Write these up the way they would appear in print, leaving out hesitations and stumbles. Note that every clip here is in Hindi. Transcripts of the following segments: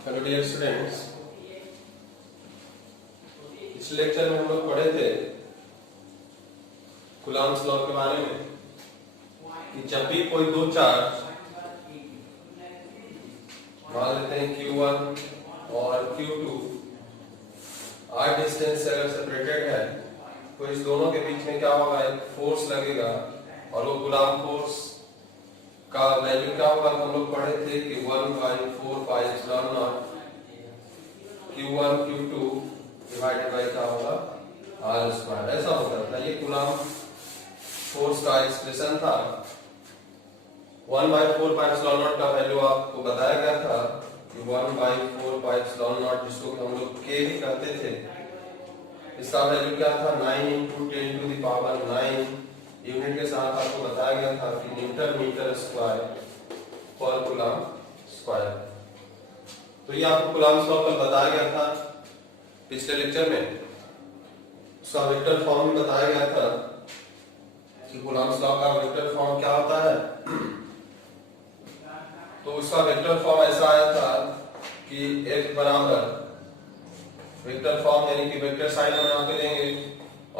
हेलो डियर स्टूडेंट्स, पिछले लेक्चर में हम लोग पढ़े थे कूलॉम्स लॉ के बारे में कि जब भी कोई दो चार्ज मान लेते हैं Q1 और Q2 r डिस्टेंस से अगर सेपरेटेड है तो इस दोनों के बीच में क्या होगा, एक फोर्स लगेगा और वो कूलॉम फोर्स का वैल्यू क्या होगा, हम लोग पढ़े थे कि 1/4πε0 Q1 Q2 डिवाइडेड बाय क्या होगा r²। ऐसा होता था, ये कूलॉम फोर्स का एक्सप्रेशन था। 1/4πε0 का वैल्यू आपको बताया गया था कि 1/4πε0 जिसको हम लोग k भी कहते थे, इसका वैल्यू क्या था 9 × 10⁹ यूनिट के साथ आपको बताया गया था कि न्यूटन मीटर स्क्वायर पर कूलॉम स्क्वायर। तो ये आपको कूलॉम्स लॉ कल बताया गया था पिछले लेक्चर में, उसका वेक्टर फॉर्म भी बताया गया था कि कूलॉम्स लॉ का वेक्टर फॉर्म क्या होता है। तो उसका वेक्टर फॉर्म ऐसा आया था कि F बराबर वेक्टर फॉर्म यानी कि वेक्टर साइन हम यहाँ पे देंगे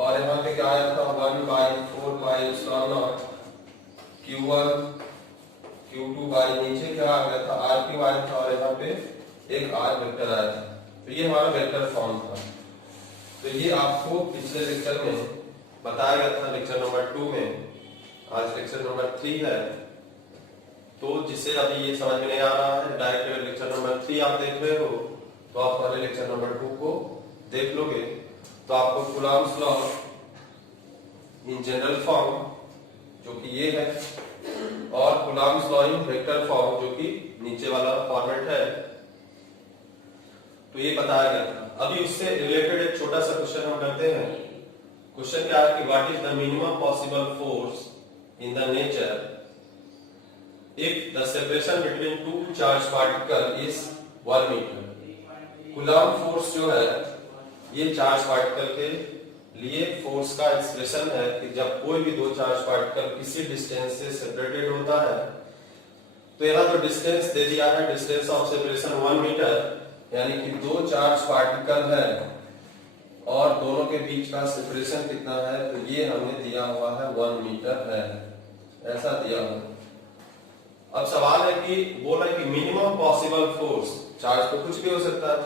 और यहाँ पे क्या आया था 1/4πε0 Q1 Q2 बाई नीचे क्या आ गया था R3 आया था और यहाँ पे एक R वेक्टर आया था। तो ये हमारा वेक्टर फॉर्म था। तो ये आपको पिछले लेक्चर में बताया गया था, लेक्चर नंबर 2 में। आज लेक्चर नंबर 3 है, तो जिससे अभी ये समझ में नहीं आ रहा है, डायरेक्ट लेक्चर नंबर 3 आप देख रहे हो तो आप पहले लेक्चर नंबर 2 को देख लोगे तो आपको Coulomb's law in general form जो कि ये है और Coulomb's law in vector form जो कि नीचे वाला फॉर्मेट है, तो ये बताया गया था। अभी उससे रिलेटेड एक छोटा सा क्वेश्चन हम करते हैं। क्वेश्चन क्या है कि what is the minimum possible force in the nature if the separation between two charge particle is 1 metre. Coulomb force जो है ये चार्ज पार्टिकल के लिए फोर्स का एक्सप्रेशन है कि जब कोई भी दो चार्ज पार्टिकल किसी डिस्टेंस से सेपरेटेड होता है। तो यहाँ जो डिस्टेंस दे दिया है, डिस्टेंस ऑफ सेपरेशन 1 मीटर, यानी कि दो चार्ज पार्टिकल है और दोनों के बीच का सेपरेशन कितना है, तो ये हमें दिया हुआ है 1 मीटर है, ऐसा दिया हुआ। अब सवाल है कि बोला कि मिनिमम पॉसिबल फोर्स, चार्ज तो कुछ भी हो सकता है,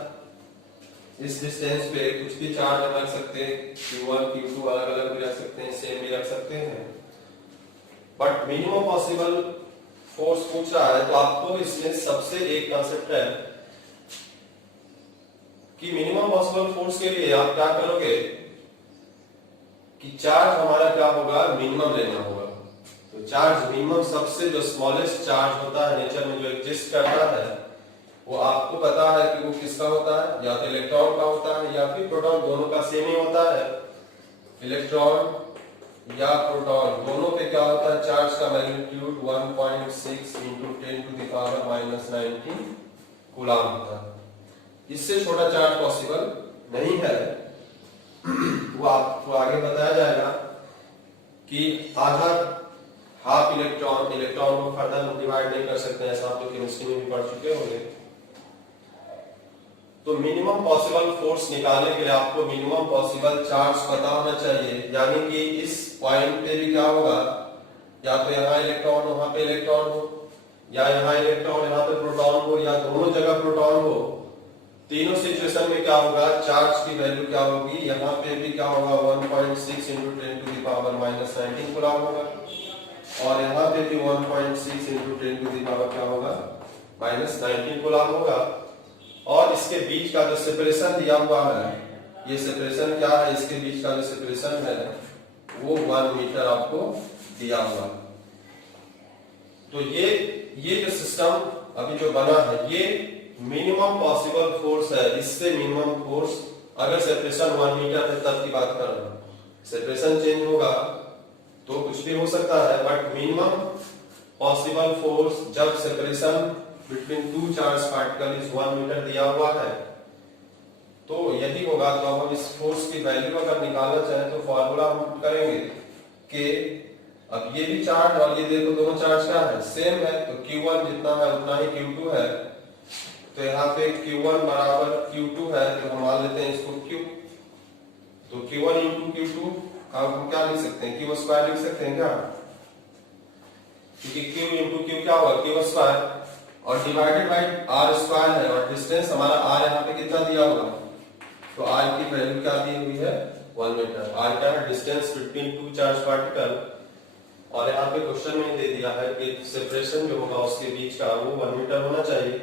इस डिस्टेंस पे कुछ भी चार्ज हम रख सकते हैं, Q1 Q2 अलग अलग भी रख सकते हैं, सेम भी रख सकते हैं, बट मिनिमम पॉसिबल फोर्स पूछ रहा है। तो आपको इसमें सबसे एक कंसेप्ट है कि मिनिमम पॉसिबल फोर्स के लिए आप क्या करोगे कि चार्ज हमारा क्या होगा, मिनिमम लेना होगा। तो चार्ज मिनिमम, सबसे जो स्मॉलेस्ट चार्ज होता है नेचर में जो एग्जिस्ट करता है, वो आपको पता है कि वो किसका होता है, या तो इलेक्ट्रॉन का होता है या फिर प्रोटॉन, दोनों का सेम ही होता है। इलेक्ट्रॉन या प्रोटॉन दोनों पे क्या होता है, चार्ज का मैग्नीट्यूड 1.6 × 10⁻⁹ कूलॉम होता है। इससे छोटा चार्ज पॉसिबल नहीं है। वो आपको आगे बताया जाएगा कि आधा हाफ इलेक्ट्रॉन को फर्दर डिवाइड नहीं कर सकते, ऐसा आप लोग केमिस्ट्री में भी पढ़ चुके होंगे। तो मिनिमम पॉसिबल फोर्स निकालने के लिए आपको मिनिमम पॉसिबल चार्ज पता होना चाहिए, यानी कि इस पॉइंट पे भी क्या होगा, या तो यहाँ इलेक्ट्रॉन वहां पे इलेक्ट्रॉन हो, या यहाँ इलेक्ट्रॉन यहाँ पे प्रोटॉन हो, या दोनों जगह प्रोटॉन हो। तीनों सिचुएशन में क्या होगा, चार्ज की वैल्यू क्या होगी, यहाँ पे भी क्या होगा 1.6 × 10⁻⁹ कूलॉम होगा और यहाँ पे भी 1.6 × 10 क्या होगा -19 कूलॉम होगा। और इसके बीच का जो सेपरेशन दिया हुआ है, ये सेपरेशन क्या है, इसके बीच का जो सेपरेशन है वो 1 मीटर आपको दिया हुआ। तो ये जो सिस्टम अभी जो बना है, ये मिनिमम पॉसिबल फोर्स है। इससे मिनिमम फोर्स, अगर सेपरेशन 1 मीटर है तब की बात कर रहा हूं, सेपरेशन चेंज होगा तो कुछ भी हो सकता है, बट मिनिमम पॉसिबल फोर्स जब separation between two charge particle is 1 metre दिया हुआ है, तो यही होगा। तो हम इस फोर्स की वैल्यू अगर निकालना चाहें तो फॉर्मूला हम पुट करेंगे कि अब ये भी चार्ज और ये देखो दोनों चार्ज क्या है, सेम है, तो Q1 जितना है उतना ही Q2 है। तो यहाँ पे Q1 बराबर Q2 है, तो हम मान लेते हैं इसको Q। तो Q1 इंटू Q2 का हम क्या लिख सकते हैं, Q स्क्वायर लिख सकते हैं क्या, क्योंकि Q इंटू Q क्या होगा, Q स्क्वायर, और डिवाइडेड बाई R स्क्वायर है, और डिस्टेंस हमारा R यहाँ पे कितना दिया हुआ है, तो R की वैल्यू क्या दी हुई है, 1 मीटर। R क्या है, distance between two charge particle, और यहाँ पे क्वेश्चन में दे दिया है कि सेपरेशन जो होगा उसके बीच का वो 1 मीटर होना चाहिए।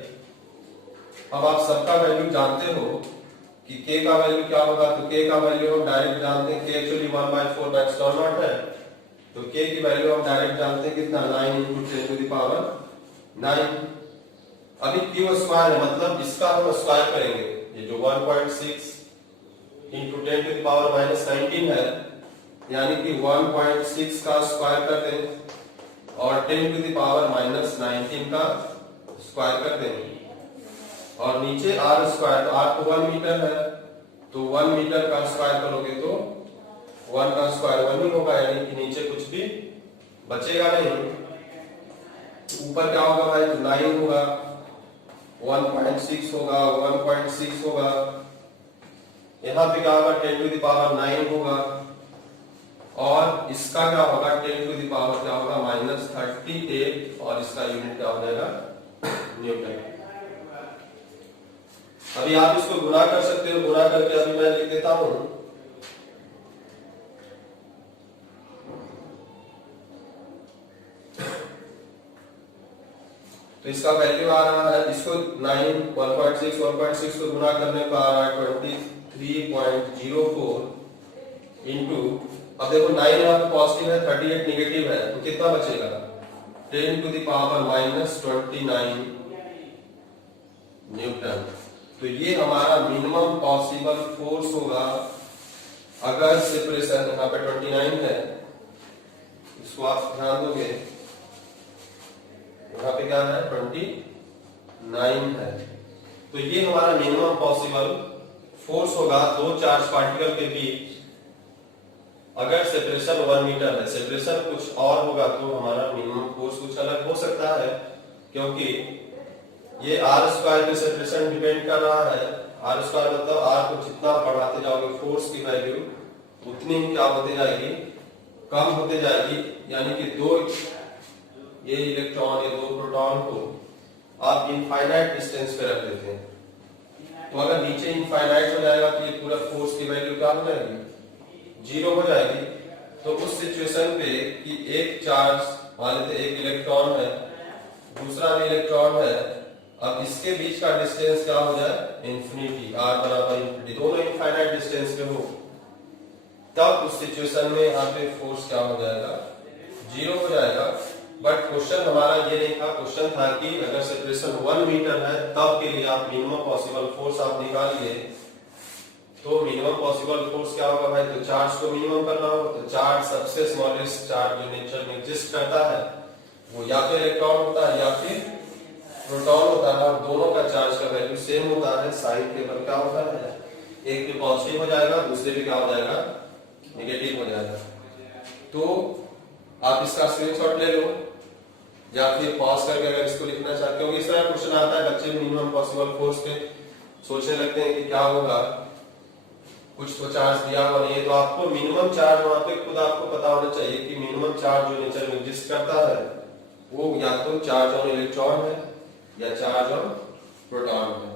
अब आप सबका वैल्यू जानते हो कि K का वैल्यू क्या होगा, तो K का वैल्यू हम डायरेक्ट जानते हैं, K एक्चुअली 1/4 है, तो K की वैल्यू हम डायरेक्ट जानते हैं कितना, 9 × 10⁹ अभी Q स्क्वायर है, मतलब इसका हम स्क्वायर करेंगे, ये जो 1.6 × 10⁻⁻19 है, यानी कि 1.6 का स्क्वायर कर दें और 10⁻⁻19 का स्क्वायर कर दें, और नीचे R स्क्वायर, तो R तो 1 मीटर है, तो 1 मीटर का स्क्वायर करोगे तो 1 का स्क्वायर 1 ही होगा, यानी कि नीचे कुछ भी बचेगा नहीं। ऊपर क्या होगा भाई, तो 9 होगा, 1.6 होगा, 1.6 होगा, यहाँ पे क्या होगा, 10⁻9 होगा, और इसका क्या होगा, 10⁻ क्या होगा, -38, और इसका यूनिट क्या हो जाएगा, न्यूटन। अभी आप इसको गुणा कर सकते हो, गुणा करके अभी मैं लिख देता हूं, तो इसका वैल्यू आ रहा है, इसको 1.6 को गुणा करने पर आ रहा है 23.04 इंटू, अब देखो 9 यहाँ पे पॉजिटिव है, 38 निगेटिव है, तो कितना बचेगा, 10⁻⁻29 न्यूटन। तो ये हमारा मिनिमम पॉसिबल फोर्स होगा अगर सेपरेशन, यहाँ पे 29 है, इसको आप ध्यान दोगे, यहाँ पे क्या है, 29 है, तो ये हमारा मिनिमम पॉसिबल फोर्स होगा दो चार्ज पार्टिकल के बीच अगर सेपरेशन 1 मीटर है। सेपरेशन कुछ और होगा तो हमारा मिनिमम फोर्स कुछ अलग हो सकता है, क्योंकि ये R स्क्वायर पे सेपरेशन डिपेंड कर रहा है। R स्क्वायर मतलब R को जितना बढ़ाते जाओगे फोर्स की वैल्यू उतनी ही क्या होती जाएगी, कम होते जाएगी, यानी कि दो ये इलेक्ट्रॉन, ये दो प्रोटॉन को आप इनफाइनाइट डिस्टेंस पे रख देते हैं, तो अगर नीचे इनफाइनाइट हो जाएगा तो ये पूरा फोर्स की वैल्यू क्या हो जाएगी, 0 हो जाएगी। तो उस सिचुएशन पे कि एक चार्ज मान लेते एक इलेक्ट्रॉन है, दूसरा भी इलेक्ट्रॉन है, अब इसके बीच का डिस्टेंस क्या हो जाए, इंफिनिटी, R बराबर इंफिनिटी, दोनों इनफाइनाइट डिस्टेंस पे हो, तब उस सिचुएशन में यहाँ पे फोर्स क्या हो जाएगा, 0 हो जाएगा। बट क्वेश्चन हमारा ये नहीं था, क्वेश्चन था कि अगर सेपरेशन 1 मीटर है तब के लिए आप मिनिमम पॉसिबल फोर्स आप निकालिए, तो मिनिमम पॉसिबल फोर्स क्या होगा भाई, तो चार्ज को मिनिमम करना हो, तो चार्ज सबसे स्मॉलेस्ट चार्ज जो नेचर में एग्जिस्ट करता है वो या तो इलेक्ट्रॉन होता है या फिर प्रोटॉन होता है, और दोनों का चार्ज का वैल्यू सेम होता है, साइन टेबल क्या होता है, एक पे पॉजिटिव हो जाएगा, दूसरे पे क्या हो जाएगा, नेगेटिव हो जाएगा। तो आप इसका स्क्रीनशॉट ले लो या फिर पॉज करके अगर इसको लिखना चाहते हो, इस तरह क्वेश्चन आता है, बच्चे मिनिमम पॉसिबल फोर्स पे सोचने लगते हैं कि क्या होगा, कुछ तो चार्ज दिया हुआ नहीं है, तो आपको मिनिमम चार्ज वहां पे खुद आपको पता होना चाहिए कि मिनिमम चार्ज जो नेचर में एग्जिस्ट करता है वो या तो चार्ज ऑन इलेक्ट्रॉन है या चार्ज ऑन प्रोटॉन है,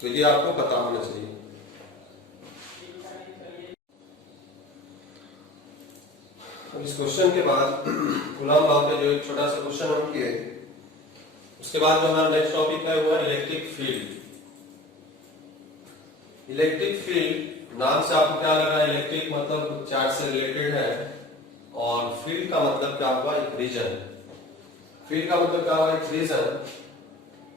तो ये आपको पता होना चाहिए। इस क्वेश्चन के बाद कूलॉम लॉ पे जो एक छोटा सा क्वेश्चन हम किए, उसके बाद जो हमारा नेक्स्ट टॉपिक है वो है इलेक्ट्रिक फील्ड। इलेक्ट्रिक फील्ड नाम से आपको क्या लग रहा है, इलेक्ट्रिक मतलब चार्ज से रिलेटेड है, और फील्ड का मतलब क्या होगा, एक रीजन। फील्ड का मतलब क्या होगा, एक रीजन,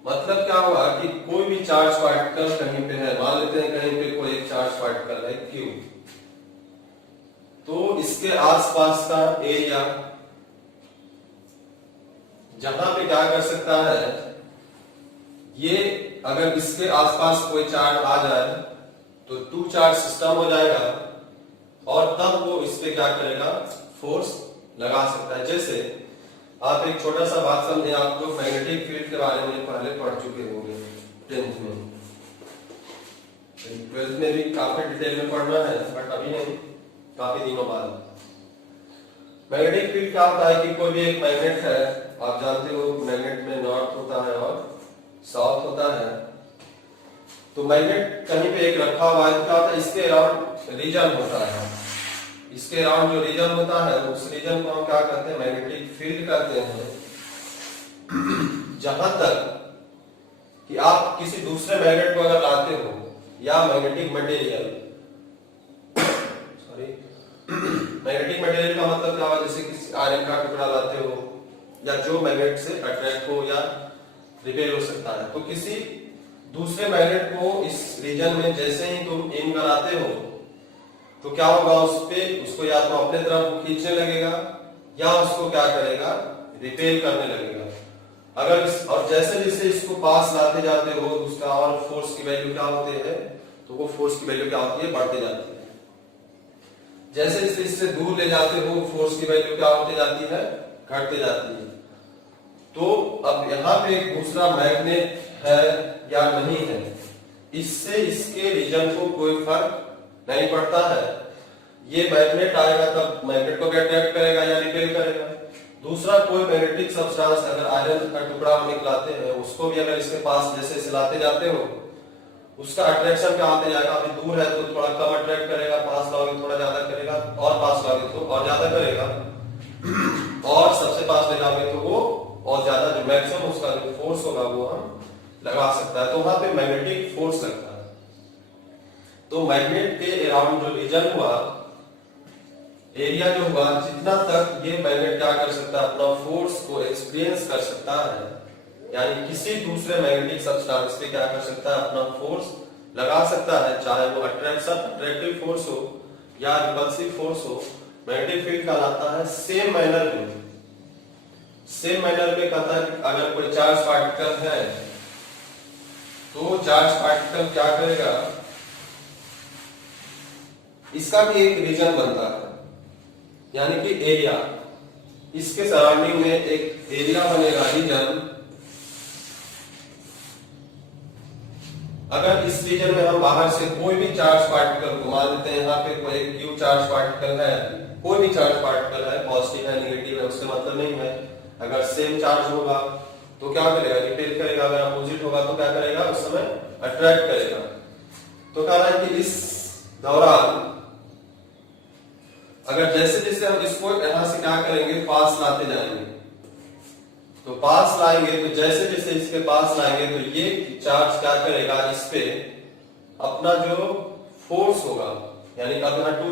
मतलब क्या होगा कि कोई भी चार्ज पार्टिकल कहीं पे है, मान लेते हैं कहीं पे कोई एक चार्ज पार्टिकल है Q, तो इसके आसपास का एरिया जहां पे क्या कर सकता है, ये अगर इसके आसपास कोई चार्ज आ जाए तो टू चार्ज सिस्टम हो जाएगा, और तब वो इस पे क्या करेगा, फोर्स लगा सकता है। जैसे आप एक छोटा सा बात समझे, आप लोग मैग्नेटिक फील्ड के बारे में पहले पढ़ चुके होंगे, 10th में। 12th में भी काफी डिटेल में पढ़ना है, बट अभी नहीं, काफी दिनों बाद। मैग्नेटिक फील्ड क्या होता है कि कोई भी एक मैग्नेट है, आप जानते हो मैग्नेट में नॉर्थ होता है और साउथ होता है। तो मैग्नेट कहीं पे एक रखा हुआ है, क्या होता है इसके अराउंड रीजन होता है, इसके अराउंड जो रीजन होता है उस रीजन को हम क्या कहते हैं, मैग्नेटिक फील्ड कहते हैं। जहां तक कि आप किसी दूसरे मैग्नेट को अगर लाते हो या magnetic material, sorry magnetic material का मतलब क्या हुआ, जैसे किसी आयरन का टुकड़ा लाते हो या जो मैग्नेट से अट्रैक्ट हो या रिपेल हो सकता है, तो किसी दूसरे मैग्नेट को इस रीजन में जैसे ही तुम इन कराते हो तो क्या होगा, उस पे उसको या तो अपने तरफ खींचने लगेगा या उसको क्या करेगा, रिपेल करने लगेगा। अगर और जैसे जैसे इसको पास लाते जाते हो उसका और फोर्स की वैल्यू क्या होती है, तो वो फोर्स की वैल्यू क्या होती है, बढ़ती जाती है। जैसे जैसे इससे दूर ले जाते हो फोर्स की वैल्यू क्या होती जाती है, घटती जाती है। तो अब यहाँ पे एक दूसरा मैग्नेट है या नहीं है, इससे इसके रीजन को कोई फर्क नहीं पड़ता है। ये मैग्नेट आएगा तब मैग्नेट को अट्रैक्ट करेगा या रिपेल करेगा। दूसरा कोई मैग्नेटिक सब्सटेंस, अगर आयरन का टुकड़ा हम निकलाते हैं उसको भी अगर इसके पास जैसे सिलाते जाते हो उसका अट्रैक्शन क्या होते जाएगा, अभी दूर है तो थोड़ा कम अट्रैक्ट करेगा, पास लाओगे थोड़ा ज्यादा करेगा, और पास लाओगे तो और ज्यादा करेगा, और सबसे पास ले जाओगे तो वो और ज्यादा, जो मैक्सिमम उसका जो फोर्स होगा वो हम लगा सकता है। तो वहां पे मैग्नेटिक फोर्स लगता है। तो मैग्नेट के अराउंड जो रीजन हुआ, एरिया जो हुआ, जितना तक ये मैग्नेट क्या कर सकता है, अपना फोर्स को एक्सपीरियंस कर सकता है, यानी किसी दूसरे मैग्नेटिक सब्सटेंस पे क्या कर सकता है, अपना फोर्स लगा सकता है, चाहे वो अट्रैक्टिव फोर्स हो या रिपल्सिव फोर्स हो, मैग्नेटिक फील्ड कहलाता है। सेम मैनर में कहता है कि अगर कोई चार्ज पार्टिकल है तो चार्ज पार्टिकल क्या करेगा, इसका भी एक रीजन बनता है, यानी कि एरिया, इसके सराउंडिंग में एक एरिया बनेगा, रीजन। अगर इस रीजन में हम बाहर से कोई भी चार्ज पार्टिकल को, मान लेते हैं यहाँ पे कोई एक क्यू चार्ज पार्टिकल है, कोई भी चार्ज पार्टिकल है, पॉजिटिव है नेगेटिव है उससे मतलब नहीं है, अगर सेम चार्ज होगा तो क्या करेगा, रिपेल करेगा, अगर अपोजिट होगा तो क्या करेगा, उस समय अट्रैक्ट करेगा। तो कह रहा है कि इस दौरान अगर जैसे जैसे हम इसको यहां से क्या करेंगे, पास लाते जाएंगे, तो पास लाएंगे तो जैसे जैसे इसके पास लाएंगे तो ये चार्ज क्या करेगा, इस पे अपना जो फोर्स होगा, यानी अब यहाँ टू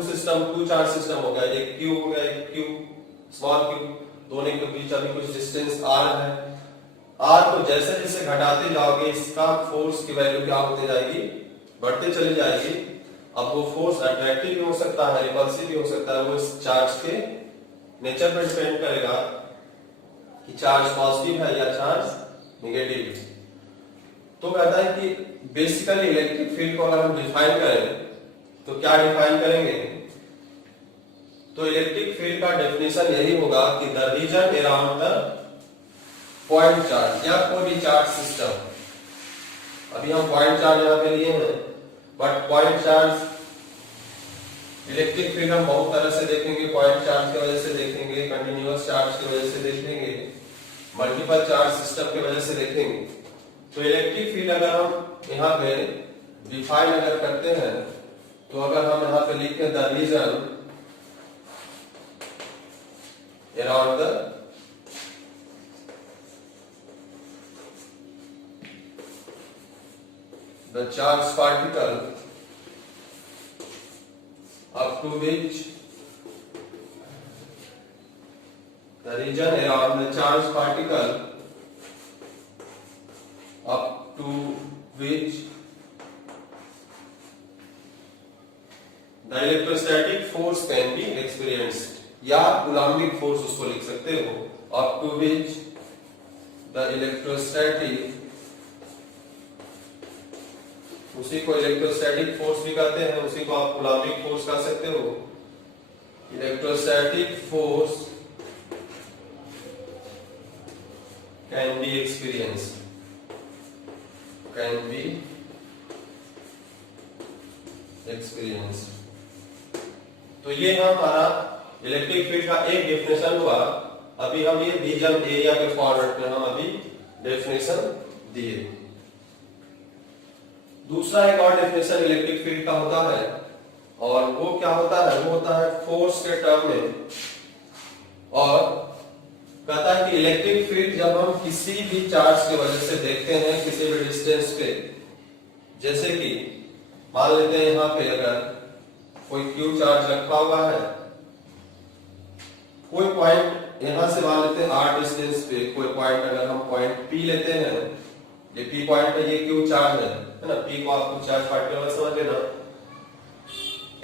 चार्ज सिस्टम हो गया, एक क्यू हो गया, एक क्यू स्मॉल क्यू, दोनों के बीच अभी कुछ डिस्टेंस आर है, आर को जैसे जैसे घटाते जाओगे इसका फोर्स की वैल्यू क्या होती जाएगी, बढ़ते चली जाएगी। अब वो फोर्स अट्रैक्टिव भी हो सकता है, रिपल्सिव भी हो सकता है, वो इस चार्ज के नेचर पर डिपेंड करेगा कि चार्ज पॉजिटिव है या चार्ज नेगेटिव है। तो कहता है कि बेसिकली इलेक्ट्रिक फील्ड को अगर हम डिफाइन करें तो क्या डिफाइन करेंगे, तो इलेक्ट्रिक फील्ड का डेफिनेशन यही होगा कि the reason around the point charge या कोई भी चार्ज सिस्टम। अभी हम पॉइंट चार्ज यहाँ पे लिए हैं, but point charge electric field हम बहुत तरह से देखेंगे, पॉइंट चार्ज की वजह से देखेंगे, कंटिन्यूअस चार्ज की वजह से देखेंगे, मल्टीपल चार्ज सिस्टम की वजह से देखेंगे। तो इलेक्ट्रिक फील्ड अगर हम यहाँ पे डिफाइन अगर करते हैं तो अगर हम यहाँ पे लिखे the region around the charged particle up to which the region around the charged particle up to which the electrostatic force can be experienced, या कूलम्बिक फोर्स उसको लिख सकते हो, up to which the electrostatic, उसी को इलेक्ट्रोस्टैटिक फोर्स भी कहते हैं, उसी को आप कूलम्बिक फोर्स कह सकते हो। Electrostatic force can be experienced, can be experience. तो ये हमारा इलेक्ट्रिक फील्ड का एक डेफिनेशन हुआ। अभी हम ये रीजन एरिया के फॉर्मेट में हम अभी डेफिनेशन दिए। दूसरा एक और डेफिनेशन इलेक्ट्रिक फील्ड का होता है, और वो क्या होता है, वो होता है फोर्स के टर्म में। और कहता है कि इलेक्ट्रिक फील्ड जब हम किसी भी चार्ज की वजह से देखते हैं किसी भी डिस्टेंस पे, जैसे कि मान लेते हैं यहाँ पे अगर कोई क्यू चार्ज रखा हुआ है, कोई पॉइंट यहां से मान लेते हैं आर डिस्टेंस पे, कोई पॉइंट अगर हम पॉइंट पी लेते हैं, ये पी पॉइंट है, ये क्यू चार्ज है ना, पी को आपको चार्ज पार्टिकल समझ लेना।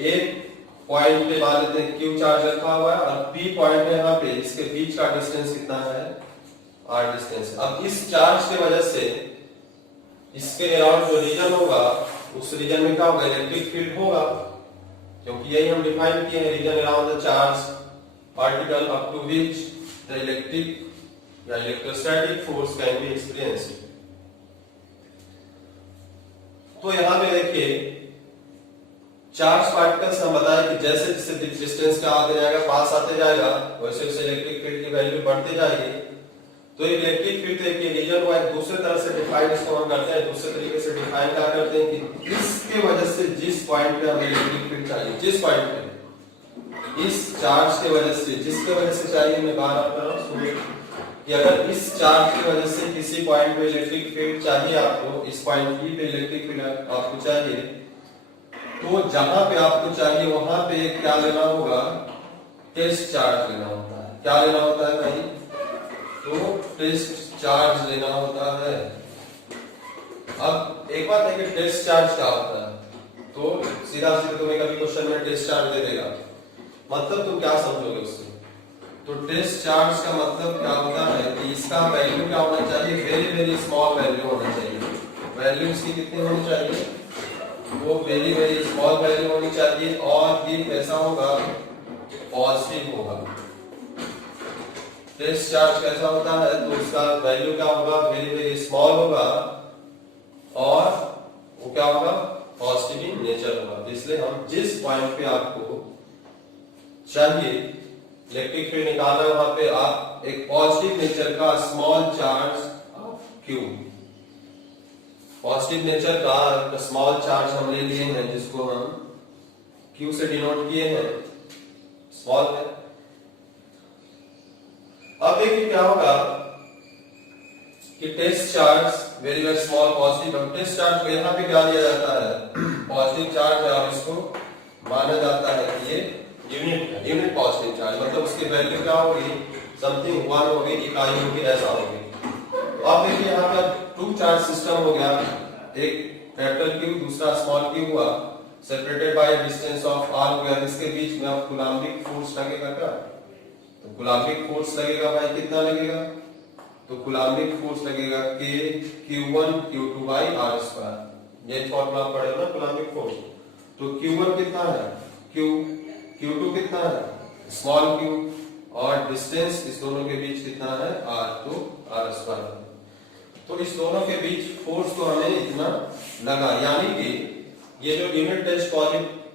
एक पॉइंट पे मान लेते हैं क्यू चार्ज रखा हुआ है और पी पॉइंट है यहाँ पे, इसके बीच का डिस्टेंस कितना है, आर डिस्टेंस। अब इस चार्ज की वजह से इसके अराउंड जो रीजन होगा, उस रीजन में क्या होगा, इलेक्ट्रिक फील्ड होगा, क्योंकि यही हम डिफाइन किए हैं, region around the charge particle up to which the electric या electrostatic force can be experienced. तो यहां पे देखिए चार्ज पार्टिकल्स हम बताए कि जैसे जैसे डिस्टेंस का आते जाएगा, पास आते जाएगा, वैसे वैसे इलेक्ट्रिक फील्ड की वैल्यू बढ़ती जाएगी। तो इलेक्ट्रिक फील्ड एक रीजन को एक दूसरे तरह से डिफाइन इसको हम करते हैं, दूसरे तरीके से डिफाइन क्या करते हैं कि इसके वजह से जिस पॉइंट पे हमें इलेक्ट्रिक फील्ड चाहिए, जिस पॉइंट पे इस चार्ज के वजह से, जिसके वजह से चाहिए, मैं बार कर रहा हूं सुनिए कि अगर इस चार्ज की वजह से किसी पॉइंट पे इलेक्ट्रिक फील्ड चाहिए आपको, इस पॉइंट पे इलेक्ट्रिक फील्ड आपको चाहिए, तो जहां पे आपको चाहिए वहां पे क्या लेना होगा, टेस्ट चार्ज लेना होता है। क्या लेना होता है भाई, तो टेस्ट चार्ज लेना होता है। अब एक बात है कि टेस्ट चार्ज क्या होता है, तो सीधा सीधा तुम्हें कभी क्वेश्चन में टेस्ट चार्ज दे देगा, मतलब तुम क्या समझोगे उससे। तो टेस्ट चार्ज का मतलब क्या होता है कि इसका वैल्यू क्या होना चाहिए, वेरी वेरी स्मॉल वैल्यू होना चाहिए। वैल्यू इसकी कितनी होनी चाहिए, वो वेरी वेरी स्मॉल वैल्यू होनी चाहिए, और ये कैसा होगा, पॉजिटिव होगा। टेस्ट चार्ज कैसा होता है, तो उसका वैल्यू क्या होगा, वेरी वेरी स्मॉल होगा, और वो क्या होगा, पॉजिटिव इन नेचर होगा। इसलिए हम जिस पॉइंट पे आपको चाहिए इलेक्ट्रिक फील्ड निकालना है, वहां पे आप एक पॉजिटिव नेचर का small charge Q, positive nature का स्मॉल चार्ज हम ले लिए हैं, जिसको हम क्यू से डिनोट किए हैं, स्मॉल है। अब देखिए क्या होगा कि test charge very very small positive, अब टेस्ट चार्ज को यहाँ पे क्या दिया जाता है, पॉजिटिव चार्ज है, और इसको माना जाता है कि ये यूनिट पॉजिटिव चार्ज, मतलब उसकी वैल्यू क्या होगी, समथिंग 1 होगी, इकाई होगी, ऐसा होगी। अब देखिए यहाँ पर टू चार्ज सिस्टम हो गया, एक कैपिटल क्यू, दूसरा स्मॉल क्यू हुआ, separated by distance of R हो गया। इसके बीच में अब कूलम्बिक फोर्स लगेगा क्या, तो कूलम्बिक फोर्स लगेगा भाई, कितना लगेगा, तो कूलम्बिक फोर्स लगेगा K Q1 Q2 by r²। ये फॉर्मूला पढ़े ना कूलम्बिक फोर्स। तो Q1 कितना है, Q, Q2 कितना है, स्मॉल q, और डिस्टेंस इस दोनों के बीच कितना है, r, तो r²। तो इस दोनों के बीच फोर्स तो हमें इतना लगा, यानी कि ये जो यूनिट टेस्ट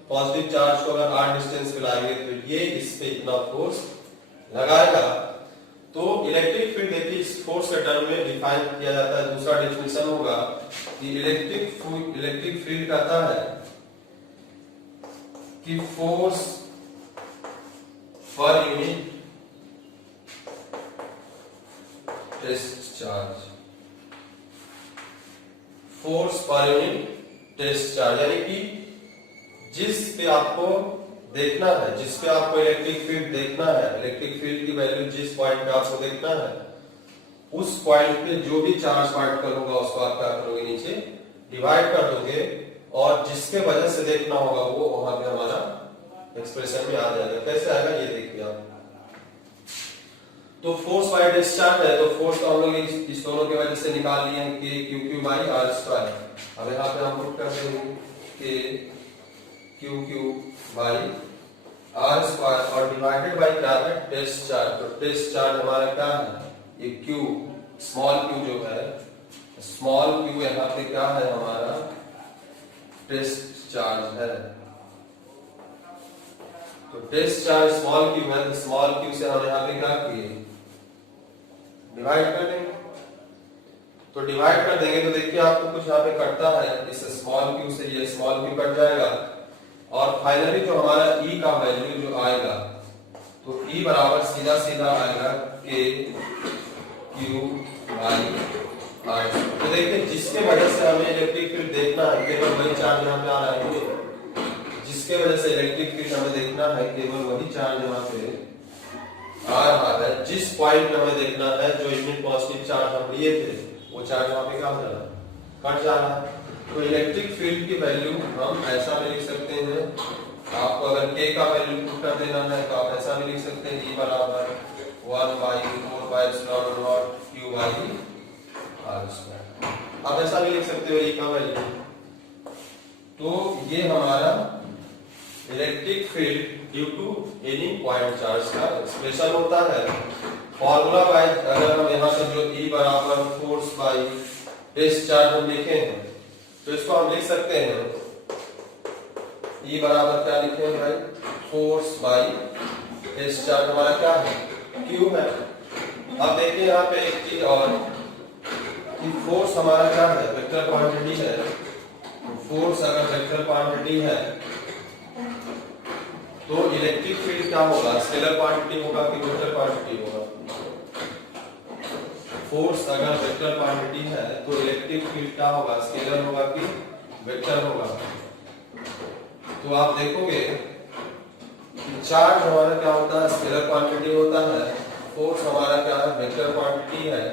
पॉजिटिव चार्ज को अगर r डिस्टेंस पे लाएंगे तो ये इस पे इतना फोर्स लगाएगा। तो इलेक्ट्रिक फील्ड देखिए इस फोर्स के टर्म में डिफाइन किया जाता है। दूसरा डेफिनेशन होगा कि इलेक्ट्रिक फील्ड कहता है कि फोर्स पर यूनिट टेस्ट चार्ज, फोर्स पर यूनिट टेस्ट चार्ज, यानी कि जिस पे आपको देखना है, जिस पे आपको इलेक्ट्रिक फील्ड देखना है, इलेक्ट्रिक फील्ड की वैल्यू जिस पॉइंट पे आपको देखना है, उस पॉइंट पे जो भी चार्ज पार्टिकल होगा उसको आप क्या करोगे, नीचे डिवाइड कर दोगे, और जिसके वजह से देखना होगा वो वहां पे हमारा एक्सप्रेशन में आ जाएगा। कैसे आएगा ये देखिए आप। तो फोर्स बाय डिस्चार्ज है, तो फोर्स तो हम लोग इस दोनों की वजह से निकाल लिए हैं कि Q बाई r²। अब यहाँ पे हम पुट कर देंगे कि Q बाई r², और डिवाइडेड बाई क्या है, टेस्ट चार्ज। तो टेस्ट चार्ज हमारा क्या है, ये Q, स्मॉल q जो है, स्मॉल क्यू यहाँ पे क्या है हमारा टेस्ट चार्ज है। तो टेस्ट चार्ज स्मॉल क्यू है, तो स्मॉल क्यू से हम यहाँ पे क्या किए डिवाइड कर देंगे। तो डिवाइड कर देंगे तो देखिए आपको कुछ यहाँ पे कटता है, इस स्मॉल क्यू से ये स्मॉल क्यू कट जाएगा और फाइनली जो हमारा ई का वैल्यू जो आएगा तो ई बराबर सीधा सीधा आएगा के क्यू बाई आर। तो देखिए जिसके वजह से हमें इलेक्ट्रिक फील्ड देखना है केवल वही चार्ज यहाँ पे आ रहा है, जिसके वजह से इलेक्ट्रिक फील्ड हमें देखना है केवल वही चार्ज यहाँ पे आ रहा है। जिस पॉइंट पे हमें देखना है जो यूनिट पॉजिटिव चार्ज हम लिए थे वो चार्ज वहां पे क्या हो जा रहा है कट जा रहा है। तो इलेक्ट्रिक फील्ड की वैल्यू हम ऐसा भी लिख सकते हैं, आपको अगर k का वैल्यू पुट कर देना है तो आप ऐसा भी लिख सकते हैं E बराबर 1/4 Q बाई R स्क्वायर। आप ऐसा भी लिख सकते हो E का वैल्यू। तो ये हमारा electric field due to any point charge का एक्सप्रेशन होता है। फॉर्मूला वाइज अगर हम यहाँ से जो E बराबर फोर्स बाई टेस्ट चार्ज हम लिखे हैं तो इसको हम लिख सकते हैं E बराबर क्या लिखे हैं भाई फोर्स बाई टेस्ट चार्ज हमारा क्या है Q है। अब देखिए यहाँ पे एक चीज और कि फोर्स हमारा क्या है वेक्टर क्वांटिटी है। फोर्स अगर वेक्टर क्वांटिटी है तो इलेक्ट्रिक फील्ड क्या होगा स्केलर क्वांटिटी होगा कि वेक्टर क्वांटिटी होगा। फोर्स अगर वेक्टर क्वांटिटी है तो इलेक्ट्रिक फील्ड क्या होगा स्केलर होगा कि वेक्टर होगा। तो आप देखोगे कि चार्ज हमारा क्या होता है स्केलर क्वांटिटी होता है, फोर्स हमारा क्या है वेक्टर क्वांटिटी है।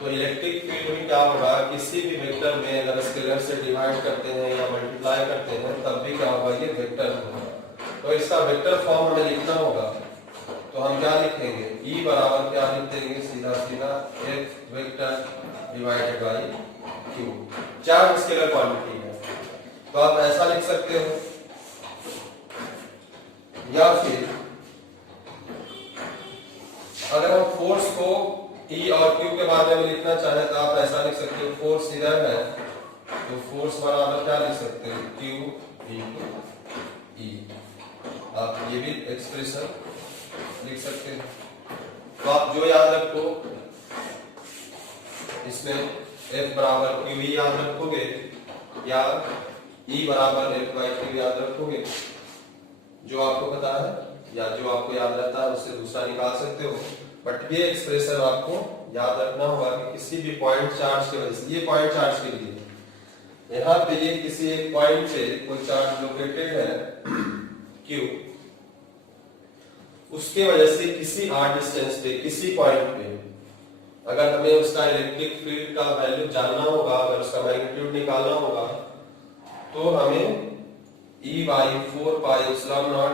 तो इलेक्ट्रिक फील्ड में क्या होगा किसी भी वेक्टर में अगर स्केलर से डिवाइड करते हैं या मल्टीप्लाई करते हैं तब भी क्या होगा ये वेक्टर होगा। तो इसका वेक्टर फॉर्म हमें लिखना होगा तो हम क्या लिखेंगे E बराबर क्या लिख देंगे सीधा सीधा F vector divided by Q। Charge scalar quantity है तो आप ऐसा लिख सकते हो, या फिर अगर हम फोर्स को E और Q के बारे में लिखना चाहें तो आप ऐसा लिख सकते हो फोर्स इधर है तो फोर्स बराबर क्या लिख सकते हो Q E। आप ये भी एक्सप्रेशन लिख सकते हैं। तो आप जो याद रखो इसमें F बराबर QE याद रखोगे या E बराबर F बाई Q याद रखोगे, जो आपको पता है या जो आपको याद रहता है उससे दूसरा निकाल सकते हो। बट ये एक्सप्रेशन आपको याद रखना होगा कि किसी भी पॉइंट चार्ज की वजह से, ये पॉइंट चार्ज के लिए यहाँ पे ये किसी एक पॉइंट पे कोई चार्ज लोकेटेड है Q, उसके वजह से किसी r डिस्टेंस पे किसी पॉइंट पे अगर हमें उसका इलेक्ट्रिक फील्ड का वैल्यू जानना होगा, अगर उसका मैग्नीट्यूड निकालना होगा तो हमें E by 4 pi epsilon not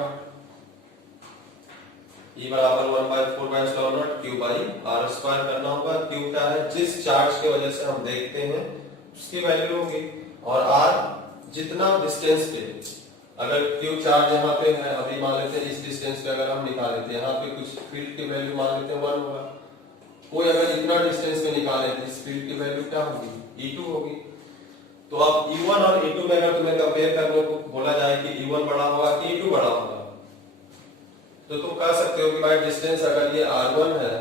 E बराबर 1/4 pi epsilon not Q by R square करना होगा। Q क्या है जिस चार्ज की वजह से हम देखते हैं उसकी वैल्यू होगी और R जितना डिस्टेंस पे, अगर Q चार्ज यहाँ पे है अभी मान लेते हैं इस डिस्टेंस पे अगर हम निकाल लेते हैं यहाँ पे कुछ फील्ड की वैल्यू मान लेते हैं 1 होगा, कोई अगर इतना डिस्टेंस पे निकाले तो इस फील्ड की वैल्यू क्या होगी E2 होगी। तो अब E1 और E2 में अगर तुम्हें कंपेयर करने को बोला जाए कि E1 बड़ा होगा कि E2 बड़ा होगा तो तुम कह सकते हो कि भाई डिस्टेंस अगर ये R1 है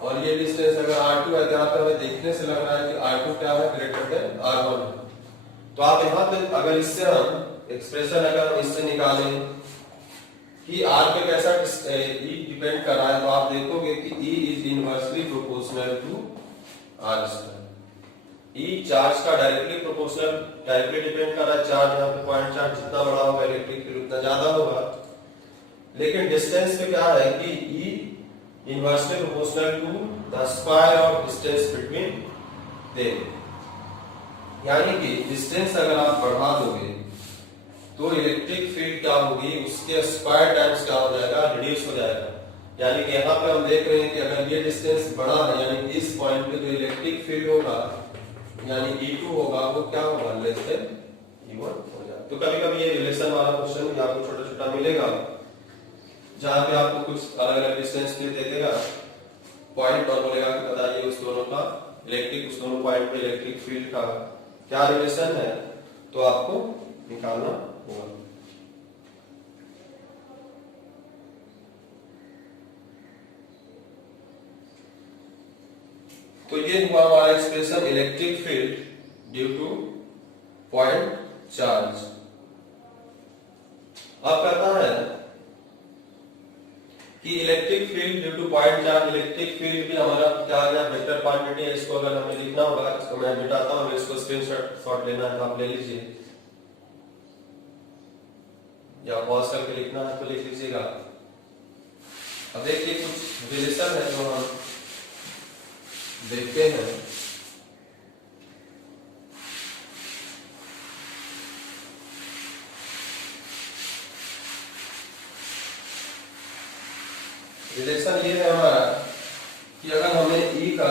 और ये डिस्टेंस अगर R2 है, यहाँ पे हमें देखने से लग रहा है कि R2 क्या है ग्रेटर देन R1 है। तो आप यहाँ पे अगर इससे हम एक्सप्रेशन अगर हम इससे निकालें कि R पे कैसा E डिपेंड कर रहा है तो आप देखोगे कि E is inversely proportional to R square. E charge का डायरेक्टली प्रोपोर्शनल डायरेक्टली डिपेंड कर रहा है, चार्ज यहाँ पे पॉइंट चार्ज जितना बड़ा होगा इलेक्ट्रिक फील्ड उतना ज्यादा होगा। लेकिन डिस्टेंस पे क्या है कि E inversely proportional to the square of distance between them, यानी कि डिस्टेंस अगर आप बढ़ा दोगे तो इलेक्ट्रिक फील्ड क्या होगी उसके स्क्वायर टाइम्स क्या हो जाएगा रिड्यूस हो जाएगा। यानी कि यहाँ पे हम देख रहे हैं कि अगर ये डिस्टेंस बड़ा है यानी इस पॉइंट पे जो इलेक्ट्रिक फील्ड होगा यानी E2 होगा वो क्या होगा लेस देन E1 हो जाएगा। तो कभी कभी ये रिलेशन वाला क्वेश्चन भी आपको छोटा छोटा मिलेगा जहाँ पे आपको कुछ अलग अलग डिस्टेंस पे दे देगा पॉइंट और बोलेगा कि बताइए उस दोनों का इलेक्ट्रिक, उस दोनों पॉइंट पे इलेक्ट्रिक फील्ड का क्या रिलेशन है, तो आपको निकालना होगा। तो ये हुआ हमारा expression electric field due two point charge. अब कहता है कि electric field due two point charge, electric field भी हमारा क्या है, वेक्टर क्वांटिटी है। इसको अगर हमें लिखना होगा, इसको मैं मिटाता हूं, इसको स्क्रीनशॉट लेना है तो आप ले लीजिए, या पॉज करके लिखना है तो लिख लीजिएगा। अब देखिए कुछ रिलेशन है जो हम देखते हैं। रिलेशन ये है हमारा कि अगर हमें E का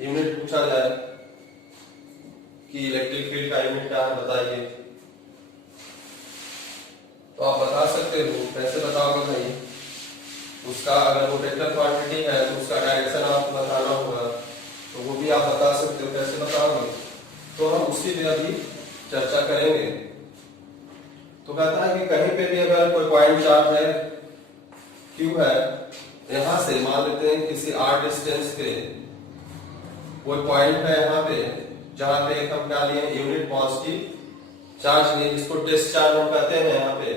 यूनिट पूछा जाए कि इलेक्ट्रिक फील्ड का यूनिट क्या है बताइए, तो आप बता सकते हो। कैसे बताओगे भाई? उसका अगर वो वेक्टर क्वांटिटी है तो उसका डायरेक्शन आपको बताना होगा, तो वो भी आप बता सकते हो। कैसे बताओगे? तो हम उसी पे अभी चर्चा करेंगे। तो कहता है कि कहीं पे भी अगर कोई पॉइंट चार्ज है Q है, यहां से मान लेते हैं किसी r डिस्टेंस पे कोई पॉइंट है यहाँ पे, जहां पे हम क्या लिए, यूनिट पॉजिटिव चार्ज लिए, जिसको टेस्ट चार्ज हम कहते हैं यहाँ पे।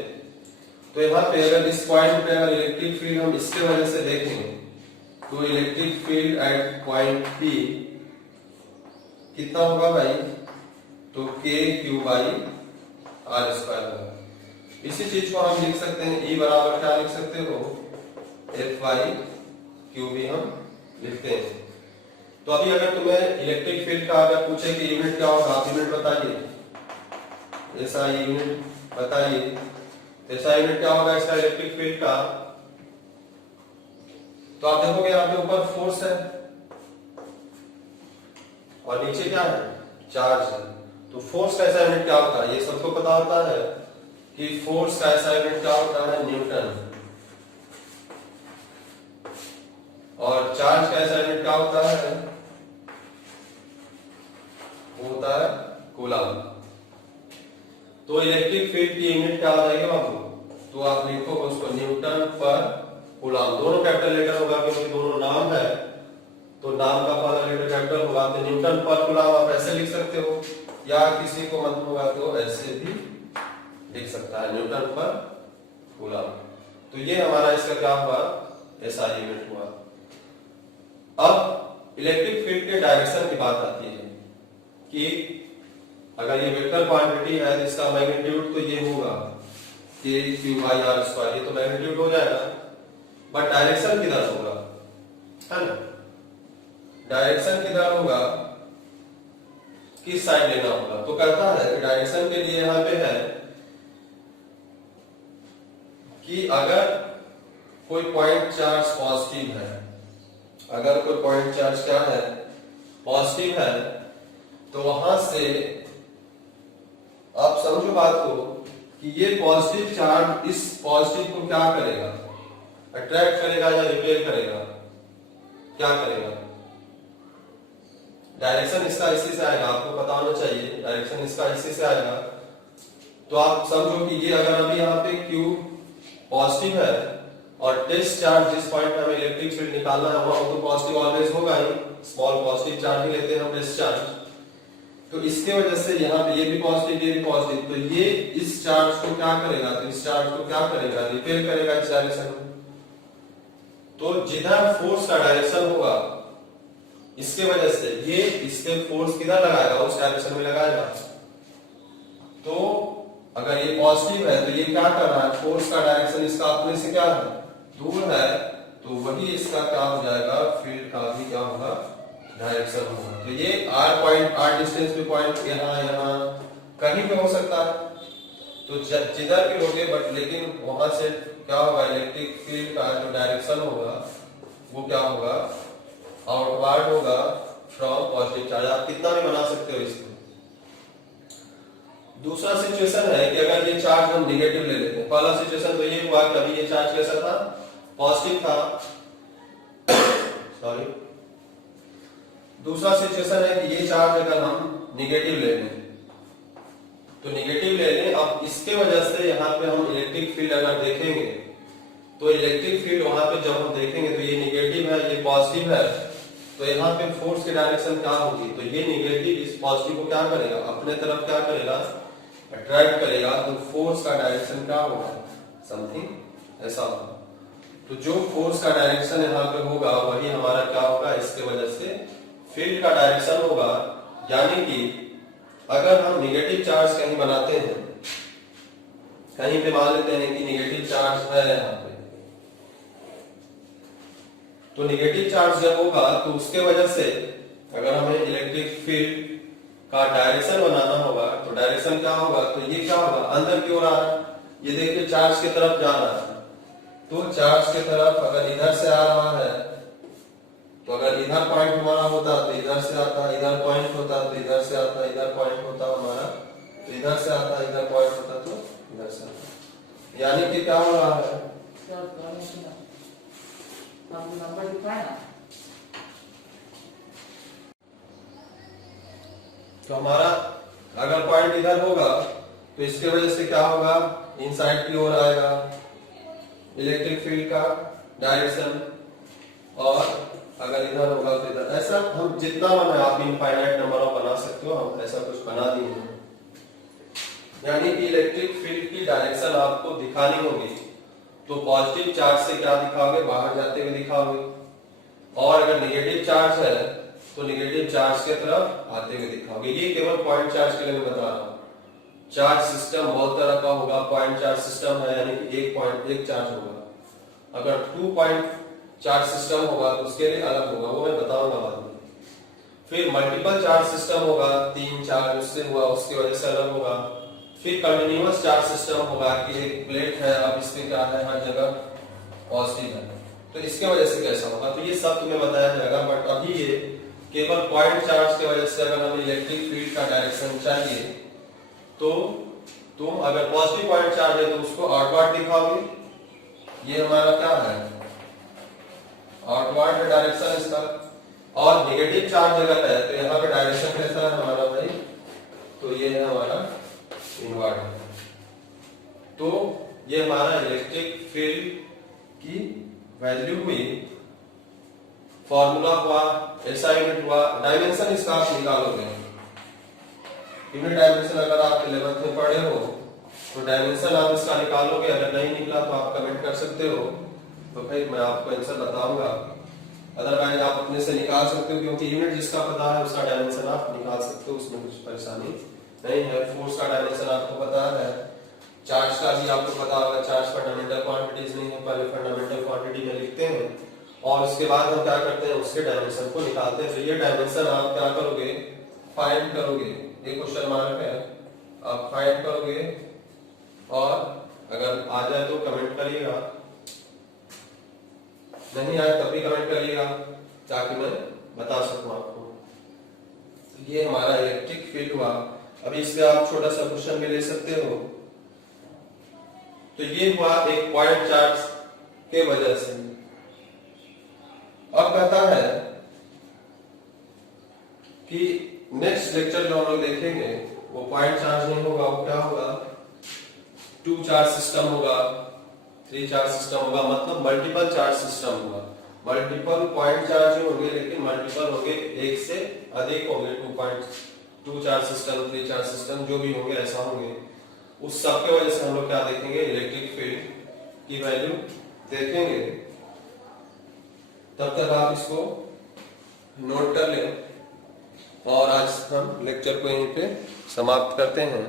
तो यहाँ पे अगर इस पॉइंट पे अगर इलेक्ट्रिक फील्ड हम इसके वजह से देखें तो electric field at point P कितना होगा भाई? तो KQ/R² होगा। इसी चीज को हम लिख सकते हैं, E बराबर क्या लिख सकते हो, F/Q भी हम लिखते हैं। तो अभी अगर तुम्हें इलेक्ट्रिक फील्ड का अगर पूछे कि यूनिट क्या होगा, आप यूनिट बताइए, ऐसा यूनिट बताइए, ऐसा यूनिट क्या होगा इसका इलेक्ट्रिक फील्ड का। तो आप देखोगे यहाँ पे ऊपर फोर्स है और नीचे क्या है, चार्ज है। तो फोर्स का ऐसा यूनिट क्या होता है, ये सबको पता होता है कि फोर्स का ऐसा यूनिट क्या होता है, न्यूटन। और चार्ज का ऐसा यूनिट क्या होता है, वो होता है कूलम। तो इलेक्ट्रिक फील्ड की यूनिट क्या हो जाएगी बाबू, तो आप लिखो उसको न्यूटन पर कूलम। दोनों कैपिटल लेटर होगा क्योंकि दोनों नाम है, तो नाम का पहला लेटर कैपिटल होगा। तो न्यूटन पर कूलम आप ऐसे लिख सकते हो, या किसी को मन होगा तो ऐसे भी लिख सकता है, न्यूटन पर कूलम। तो ये हमारा इसका क्या हुआ, ऐसा यूनिट हुआ। अब इलेक्ट्रिक फील्ड के डायरेक्शन की बात आती है कि अगर ये वेक्टर क्वांटिटी है, इसका मैग्नीट्यूड तो ये होगा KQ/R², ये तो मैग्नीट्यूड हो जाएगा, बट डायरेक्शन किधर होगा, है ना? डायरेक्शन किधर होगा, किस साइड लेना होगा। तो कहता है कि डायरेक्शन के लिए यहां पे है कि अगर कोई पॉइंट चार्ज पॉजिटिव है, अगर कोई पॉइंट चार्ज क्या है, पॉजिटिव है, तो वहां से आप समझो बात को कि ये पॉजिटिव चार्ज इस पॉजिटिव को क्या करेगा, अट्रैक्ट करेगा या रिपेल करेगा, क्या करेगा? डायरेक्शन इसका इसी से आएगा, आपको पता होना चाहिए, डायरेक्शन इसका इसी से आएगा। तो आप समझो कि ये अगर अभी यहाँ पे Q पॉजिटिव है और टेस्ट चार्ज जिस पॉइंट पे हमें इलेक्ट्रिक फील्ड निकालना है वहां तो पॉजिटिव ऑलवेज होगा ही, स्मॉल पॉजिटिव चार्ज ही लेते हैं हम टेस्ट चार्ज। तो इसके वजह से यहाँ पे ये भी पॉजिटिव, ये भी पॉजिटिव, तो ये इस चार्ज को क्या करेगा, तो इस चार्ज को क्या करेगा, रिपेल करेगा इस डायरेक्शन में। तो जिधर फोर्स का डायरेक्शन होगा, इसके वजह से ये इसके फोर्स किधर लगाएगा, उस डायरेक्शन में लगाएगा। तो अगर ये पॉजिटिव है तो ये क्या कर रहा है, फोर्स का डायरेक्शन इसका अपने से क्या है, दूर है, तो वही इसका क्या हो जाएगा, फील्ड का भी क्या होगा, डायरेक्शन होगा। तो ये r डिस्टेंस पे पॉइंट यहाँ कहीं पे हो सकता है, तो जिधर भी होगे, बट लेकिन वहां से क्या होगा, इलेक्ट्रिक फील्ड का जो डायरेक्शन होगा वो क्या होगा, आउटवर्ड होगा फ्रॉम पॉजिटिव चार्ज। आप कितना भी बना सकते हो इसको। दूसरा सिचुएशन है कि अगर ये चार्ज हम निगेटिव ले लेते हैं। पहला सिचुएशन तो ये हुआ कि अभी ये चार्ज कैसा था, पॉजिटिव था, सॉरी। दूसरा सिचुएशन है कि ये चार्ज अगर हम निगेटिव ले लें, तो निगेटिव ले लें। अब इसके वजह से यहाँ पे हम इलेक्ट्रिक फील्ड अगर देखेंगे तो इलेक्ट्रिक फील्ड वहां पे जब हम देखेंगे तो ये निगेटिव है, ये पॉजिटिव है, तो यहाँ पे फोर्स की डायरेक्शन क्या होगी, तो ये निगेटिव इस पॉजिटिव को क्या करेगा, अपने तरफ क्या करेगा, अट्रैक्ट करेगा। तो फोर्स का डायरेक्शन क्या होगा, समथिंग ऐसा होगा। तो जो फोर्स का डायरेक्शन यहाँ पे होगा वही हमारा क्या होगा, इसके वजह से फील्ड का डायरेक्शन होगा। यानी कि अगर हम निगेटिव चार्ज कहीं बनाते हैं, कहीं पे मान लेते हैं कि निगेटिव चार्ज है यहाँ पे, तो निगेटिव चार्ज जब होगा तो उसके वजह से अगर हमें इलेक्ट्रिक फील्ड का डायरेक्शन बनाना होगा तो डायरेक्शन क्या होगा, तो ये क्या होगा, अंदर की ओर आ रहा है, ये देखिए चार्ज की तरफ जा रहा है। तो चार्ज की तरफ अगर इधर से आ रहा है तो अगर इधर पॉइंट हमारा होता तो इधर से आता, इधर पॉइंट होता तो इधर से आता, इधर पॉइंट होता हमारा तो इधर से आता, इधर पॉइंट होता तो इधर से आता। यानी कि क्या हो रहा है, तो हमारा अगर पॉइंट इधर होगा तो इसके वजह से क्या होगा, इनसाइड की ओर आएगा इलेक्ट्रिक फील्ड का डायरेक्शन, और अगर इधर होगा तो इधर। ऐसा हम जितना बना, आप इनफाइनाइट नंबर ऑफ बना सकते हो, हम ऐसा कुछ बना दिए हैं। यानी कि इलेक्ट्रिक फील्ड की डायरेक्शन आपको दिखानी होगी, तो पॉजिटिव चार्ज से क्या दिखाओगे, बाहर जाते हुए दिखाओगे, और अगर निगेटिव चार्ज है तो निगेटिव चार्ज के तरफ आते हुए दिखाओगे। ये केवल पॉइंट चार्ज के लिए मैं बता रहा हूँ। चार्ज सिस्टम बहुत तरह का होगा, पॉइंट चार्ज सिस्टम है यानी कि एक पॉइंट एक चार्ज होगा। अगर 2 पॉइंट चार्ज सिस्टम होगा तो उसके लिए अलग होगा, वो मैं बताऊंगा बाद में। फिर मल्टीपल चार्ज सिस्टम होगा, 3 चार्ज उससे हुआ उसकी वजह से अलग होगा। फिर कंटिन्यूअस चार्ज सिस्टम होगा कि एक प्लेट है, अब इसमें क्या है, हर जगह पॉजिटिव है, तो इसके वजह से कैसा होगा, तो ये सब तुम्हें बताया जाएगा। बट अभी ये केवल पॉइंट चार्ज की वजह से अगर हमें इलेक्ट्रिक फील्ड का डायरेक्शन चाहिए तो तुम अगर पॉजिटिव पॉइंट चार्ज है तो उसको आउटवर्ड दिखाओगे। ये हमारा क्या है, आउटवर्ड डायरेक्शन इसका। और नेगेटिव चार्ज अगर है तो यहाँ पे डायरेक्शन कैसा है हमारा भाई, तो ये है हमारा इनवर्ड। तो ये हमारा इलेक्ट्रिक फील्ड की वैल्यू हुई, फॉर्मूला हुआ, ऐसा यूनिट हुआ, डायमेंशन इसका आप निकालोगे। यूनिट डायमेंशन अगर आप 11th में पढ़े हो तो डायमेंशन आप इसका निकालोगे। अगर नहीं निकला तो आप कमेंट कर सकते हो, तो फिर मैं आपको आंसर बताऊंगा। अदरवाइज आप अपने से निकाल सकते हो, क्योंकि यूनिट जिसका पता है उसका डायमेंशन आप निकाल सकते हो, उसमें कुछ परेशानी नहीं है। फोर्स का डायमेंशन आपको पता है, चार्ज का भी आपको पता होगा। चार्ज फंडामेंटल क्वांटिटीज नहीं है, पहले फंडामेंटल क्वांटिटी में लिखते हैं और उसके बाद हम क्या करते हैं, उसके डायमेंशन को निकालते हैं। तो ये डायमेंशन आप क्या करोगे, फाइंड करोगे। ये क्वेश्चन मार्क है, आप फाइंड करोगे और अगर आ जाए तो कमेंट करिएगा, नहीं आए तब भी कमेंट करिएगा ताकि मैं बता सकूं आपको। तो ये हमारा इलेक्ट्रिक फील्ड हुआ। अभी इससे आप छोटा सा क्वेश्चन भी ले सकते हो। तो ये हुआ एक पॉइंट चार्ज के वजह से। अब कहता है कि नेक्स्ट लेक्चर जो हम लोग देखेंगे वो पॉइंट चार्ज नहीं होगा, वो क्या होगा, 2 चार्ज सिस्टम होगा, 3 चार्ज सिस्टम होगा, मतलब मल्टीपल चार्ज सिस्टम होगा। मल्टीपल पॉइंट चार्ज ही होंगे लेकिन मल्टीपल होंगे, एक से अधिक होंगे। 2 चार्ज सिस्टम, 3 चार्ज सिस्टम जो भी होंगे ऐसा होंगे। उस सब के वजह से हम लोग क्या देखेंगे, इलेक्ट्रिक फील्ड की वैल्यू देखेंगे। तब तक आप इसको नोट कर लें और आज हम लेक्चर को यहीं पे समाप्त करते हैं।